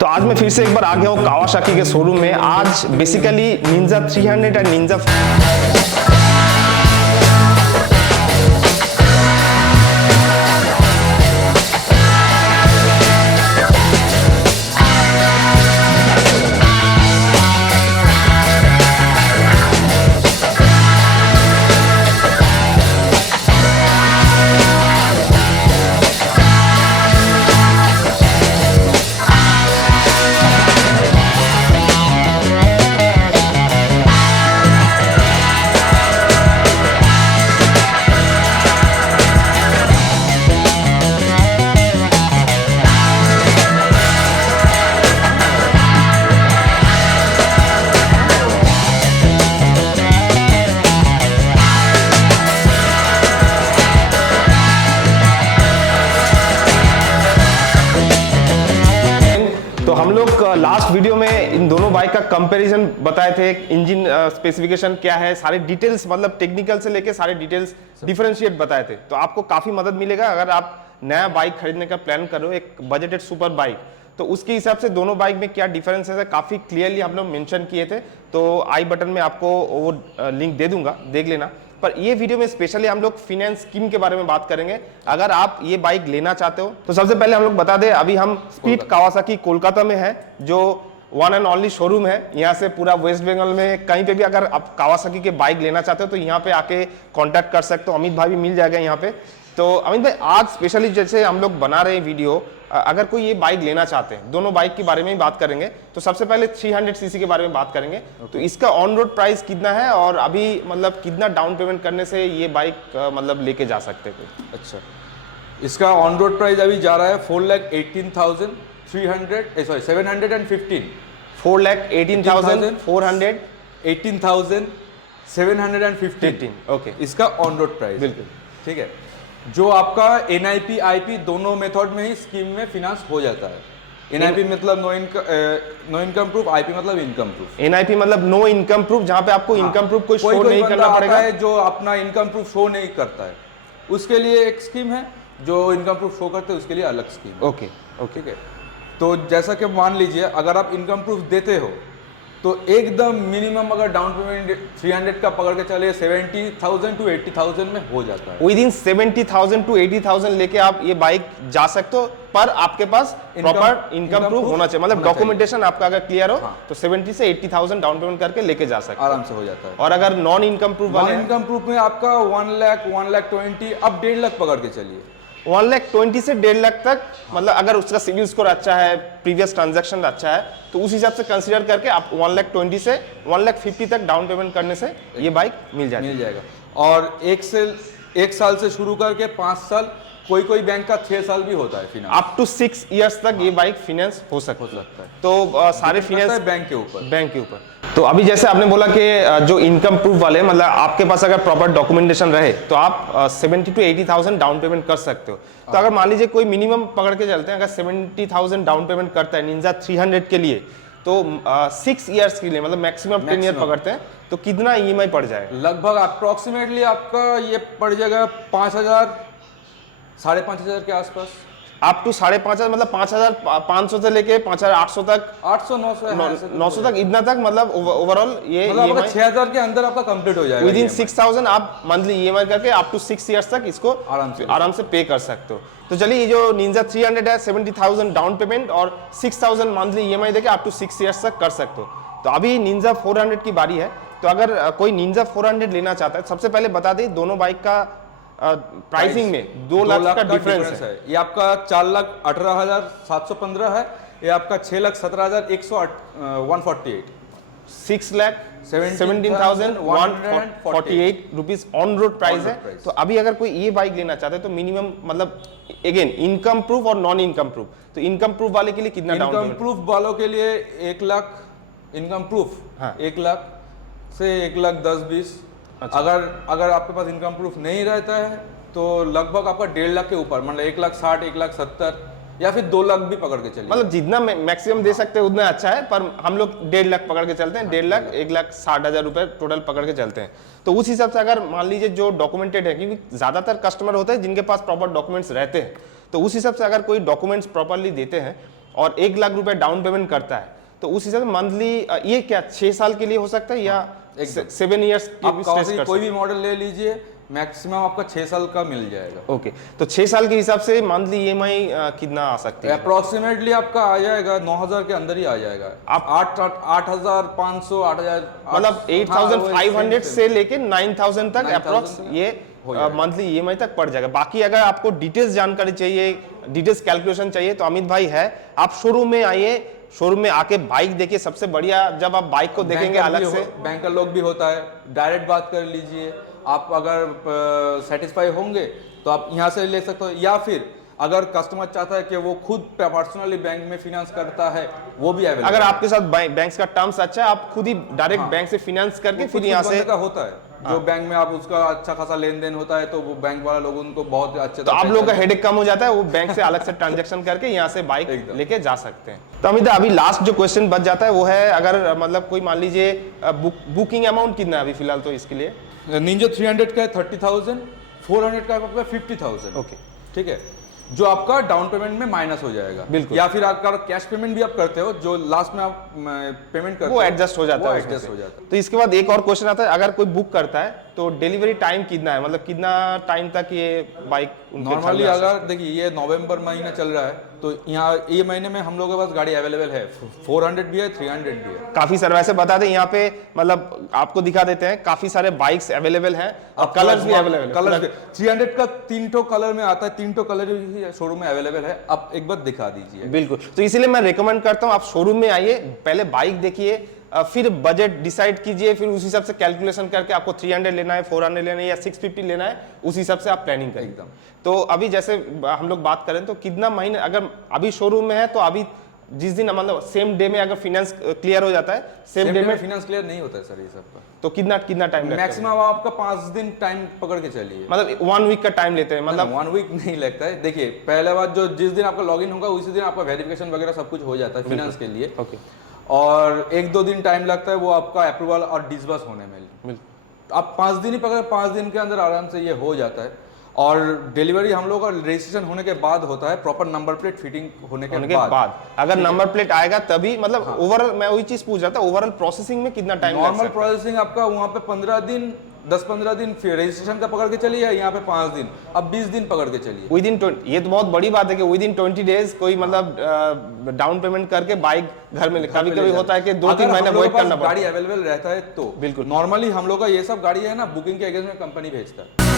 तो आज मैं फिर से एक बार आ गया हूँ कावासाकी के शोरूम में। आज बेसिकली निंजा 300 एंड निंजा तो हम लोग लास्ट वीडियो में इन दोनों बाइक का कंपैरिजन बताए थे, इंजन स्पेसिफिकेशन क्या है, सारे डिटेल्स मतलब टेक्निकल से लेके सारे डिटेल्स डिफरेंशिएट बताए थे। तो आपको काफी मदद मिलेगा अगर आप नया बाइक खरीदने का प्लान कर रहे हो, एक बजटेड सुपर बाइक। तो उसके हिसाब से दोनों बाइक में क्या डिफरेंसेस है काफी क्लियरली हम लोग मेंशन किए थे। तो आई बटन में आपको वो लिंक दे दूंगा, देख लेना। पर ये वीडियो में स्पेशली हम लोग फाइनेंस स्कीम के बारे में बात करेंगे। अगर आप ये बाइक लेना चाहते हो तो सबसे पहले हम लोग बता दें, अभी हम स्पीड कावासाकी कोलकाता में है, जो वन एंड ओनली शोरूम है। यहाँ से पूरा वेस्ट बंगाल में कहीं पे भी अगर आप कावासाकी के बाइक लेना चाहते हो तो यहाँ पे आके कांटेक्ट कर सकते हो। अमित भाई भी मिल जाएगा यहाँ पे। तो अमित भाई आज स्पेशली जैसे हम लोग बना रहे हैं वीडियो, अगर कोई ये बाइक लेना चाहते हैं, दोनों बाइक के बारे में ही बात करेंगे। तो सबसे पहले 300 सीसी के बारे में बात करेंगे। तो इसका ऑन रोड प्राइस कितना है और अभी मतलब कितना डाउन पेमेंट करने से ये बाइक मतलब लेके जा सकते हैं? अच्छा, इसका ऑन रोड प्राइस अभी जा रहा है 4,18,300 715 4,18,400 18,715 ओके, इसका ऑन रोड प्राइस। बिल्कुल ठीक है। जो आपका NIP IP दोनों मेथड में ही स्कीम में फिनांस हो जाता है। NIP मतलब नो इनकम प्रूफ, IP मतलब इनकम प्रूफ। NIP मतलब नो इनकम प्रूफ, जहां पे आपको इनकम प्रूफ कोई शो नहीं करना पड़ेगा है, जो अपना इनकम प्रूफ शो नहीं करता है उसके लिए एक स्कीम है, जो इनकम प्रूफ शो करते हैं उसके लिए अलग स्कीम। Okay okay. ठीक है। तो जैसा कि मान लीजिए अगर आप इनकम प्रूफ देते हो तो एकदम मिनिमम अगर डाउन पेमेंट 300 का पकड़ के चले 70,000 to 80,000 में हो जाता है। विद इन 70,000 to 80,000 लेके आप ये बाइक जा सकते हो, पर आपके पास प्रॉपर इनकम प्रूफ होना चाहिए। मतलब डॉक्यूमेंटेशन आपका अगर क्लियर हो तो 70 से 80,000 डाउन पेमेंट करके लेके जा सकते हो, आराम से हो जाता है। और अगर नॉन इनकम प्रूफ वाले इनकम प्रूफ में आपका 1 लाख 1,20,000 अब 1.5 लाख पकड़ के चलिए, 1,20,000 से 1.5 लाख तक। मतलब अगर उसका सिविल स्कोर अच्छा है, प्रीवियस ट्रांजैक्शन अच्छा है, तो उस हिसाब से कंसीडर करके आप 1,20,000 से 1,50,000 तक डाउन पेमेंट करने से ये बाइक मिल जाएगा। और एक साल से शुरू करके 5 साल, कोई बैंक का 6 साल भी होता है फिनांस। अप टू 6 इयर्स तक ये बाइक फाइनेंस हो सकता है। तो सारे फाइनेंस बैंक के ऊपर। तो अभी जैसे आपने बोला कि जो इनकम प्रूफ वाले, मतलब आपके पास अगर प्रॉपर डॉक्यूमेंटेशन रहे तो आप 70 to 80,000 डाउन पेमेंट कर सकते हो। तो अगर मान लीजिए कोई मिनिमम पकड़ के चलते हैं, अगर 70,000 डाउन पेमेंट करता है निंजा 300 के लिए, तो 6 इयर्स के लिए मतलब मैक्सिमम 10 ईयर पकड़ते हैं, तो कितना EMI पड़ जाएगा? लगभग अप्रोक्सीमेटली आपका ये पड़ जाएगा 5,000 5,500 के आसपास। अप टू 5,500 मतलब 5,500 से लेके 5,800 तक, 800-900 तक, इतना तक मतलब ओवरऑल ये मतलब 6,000 के अंदर आपका कंप्लीट हो जाएगा। विद इन 6,000 आप मंथली EMI करके अप टू 6 इयर्स तक इसको आराम से पे कर सकते हो। तो चलिए, ये जो निंजा 300 है 70,000 डाउन पेमेंट और 6,000 मंथली EMI देके अप टू 6 इयर्स तक कर सकते हो। तो अभी निंजा 400 की बारी है। तो अगर कोई निंजा 400 लेना चाहता है, सबसे पहले बता दें दोनों बाइक का प्राइसिंग में 2 लाख का डिफरेंस है। ये आपका 4,18,715 है, ये आपका 6,17,148 6,17,148 रुपीज ऑन रोड प्राइस है। तो अभी अगर कोई ये बाइक लेना चाहते हैं तो मिनिमम मतलब अगेन इनकम प्रूफ और नॉन इनकम प्रूफ, तो इनकम प्रूफ वाले के लिए कितना डाउन पेमेंट? इनकम प्रूफ वालों के लिए 1 लाख इनकम प्रूफ, 1 लाख से 1,10,20। अच्छा। अगर आपके पास इनकम प्रूफ नहीं रहता है तो लगभग आपका 1.5 लाख के ऊपर, मतलब 1,60,000 1,70,000 या फिर 2 लाख भी पकड़ के चलिए। मतलब जितना मैक्सिमम दे सकते हैं उतना अच्छा है, पर हम लोग 1.5 लाख पकड़ के चलते हैं। 1.5 लाख 1,60,000 रुपए टोटल पकड़ के चलते हैं। तो उस हिसाब से अगर मान लीजिए जो डॉक्यूमेंटेड है, क्योंकि ज्यादातर कस्टमर होते हैं जिनके पास प्रॉपर डॉक्यूमेंट्स रहते हैं, तो उस हिसाब से अगर कोई डॉक्यूमेंट्स प्रॉपरली देते हैं और 1 लाख रुपए डाउन पेमेंट करता है, तो उस हिसाब से मंथली ये क्या 6 साल के लिए हो सकता है या 7 इयर्स के आप भी स्ट्रेच कर कोई भी मॉडल ले लीजिए, मैक्सिमम आपका 6 साल का मिल जाएगा। ओके, तो 6 साल के हिसाब से मंथली ईएमआई कितना आ सकती है? अप्रोक्सीमेटली आपका आ जाएगा 9,000 के अंदर ही आ जाएगा। आप 8,500 8,000 मतलब 8,500 से लेके 9,000 तक अप्रोक्स ये मंथली ईएमआई तक पड़ जाएगा। बाकी अगर आपको डिटेल्स जानकारी चाहिए, डिटेल्स कैलकुलेशन चाहिए, तो अमित भाई है, आप शोरूम में आइए, शोरूम में आके बाइक देखिए। सबसे बढ़िया जब आप बाइक को देखेंगे अलग से, बैंकर लोग भी होता है, डायरेक्ट बात कर लीजिए। आप अगर सेटिस्फाई होंगे तो आप यहाँ से ले सकते हो, या फिर अगर कस्टमर चाहता है कि वो खुद पर्सनली बैंक में फिनेंस करता है, वो भी अवेलेबल। अगर आपके साथ बैंक का टर्म्स अच्छा है, आप खुद ही डायरेक्ट बैंक से फिनेंस करके फिर यहाँ से का होता है जो बैंक में आप उसका अच्छा खासा लेन देन होता है, तो वो बैंक वाला लोग उनको बहुत अच्छे, तो आप लोगों का हेडेक कम हो जाता है, वो बैंक से अलग से ट्रांजैक्शन करके यहाँ से बाइक लेके जा सकते हैं। तो अमित, अभी लास्ट जो क्वेश्चन बच जाता है वो है, अगर मतलब कोई मान लीजिए बुकिंग अमाउंट कितना है अभी फिलहाल तो इसके लिए? निंजा 300 का है 30,000, 400 का आपका 50,000। ओके, ठीक है, जो आपका डाउन पेमेंट में माइनस हो जाएगा। बिल्कुल। या फिर अगर कैश पेमेंट भी आप करते हो, जो लास्ट में आप पेमेंट करते हो, वो एडजस्ट हो जाता है, एडजस्ट हो जाता है। तो इसके बाद एक और क्वेश्चन आता है, अगर कोई बुक करता है तो डिलीवरी टाइम कितना है, मतलब कितना टाइम तक ये बाइक नॉर्मली अगर देखिए ये नवंबर महीना चल रहा है, तो यहाँ ये महीने में हम लोगों के पास गाड़ी अवेलेबल है, 400 भी है, 300 भी है। काफी सारे, वैसे बता दें यहाँ पे, मतलब आपको दिखा देते हैं, काफी सारे बाइक्स अवेलेबल हैं और कलर्स भी अवेलेबल है। कलर्स 300 का 3 कलर में आता है, 3 कलर शोरूम में अवेलेबल है। आप एक बार दिखा दीजिए। बिल्कुल, तो इसीलिए मैं रिकमेंड करता हूँ आप शोरूम में आइए, पहले बाइक देखिए, फिर बजट डिसाइड कीजिए, फिर उस हिसाब से कैलकुलेशन करके आपको 300 लेना है, 400 लेना है या 650 लेना है, उस हिसाब से आप प्लानिंग करें एकदम। तो अभी जैसे हम लोग बात करें तो कितना महीने, अगर अभी शोरूम में है तो अभी जिस दिन मतलब सेम डे में अगर फाइनेंस क्लियर हो जाता है, सेम डे में फाइनेंस क्लियर नहीं होता है सर ये सब का, तो कितना टाइम लगता है? मैक्सिमम आपका 5 दिन टाइम पकड़ के चलिए, मतलब 1 वीक का टाइम लेते हैं, मतलब 1 वीक नहीं लगता है। देखिए पहले बात, जो जिस दिन आपका लॉगिन होगा उसी दिन आपका वेरिफिकेशन वगैरह सब कुछ हो जाता है फाइनेंस के लिए। ओके, और 1-2 दिन टाइम लगता है वो आपका अप्रूवल और डिसबर्स होने में। आप 5 दिन ही पकड़, 5 दिन के अंदर आराम से ये हो जाता है। और डिलीवरी हम लोग का रजिस्ट्रेशन होने के बाद होता है, प्रॉपर नंबर प्लेट फिटिंग होने के बाद। अगर नंबर प्लेट आएगा तभी, मतलब ओवरऑल मैं वही चीज पूछ रहा था, ओवरऑल प्रोसेसिंग में कितना टाइम? नॉर्मल प्रोसेसिंग आपका वहाँ पे 15 दिन 10-15 दिन, फिर रजिस्ट्रेशन का पकड़ के चलिए, यहाँ पे 5 दिन, अब 20 दिन पकड़ के चलिए। विद इन 20, ये तो बहुत बड़ी बात है कि विद इन 20 डेज कोई मतलब डाउन पेमेंट करके बाइक घर में, कभी कभी होता है कि 2-3 महीने वेट करना पड़ता है। गाड़ी अवेलेबल रहता है तो बिल्कुल, नॉर्मली हम लोग का ये सब गाड़ी है ना, बुकिंग के एगेंस्ट में कंपनी भेजता है।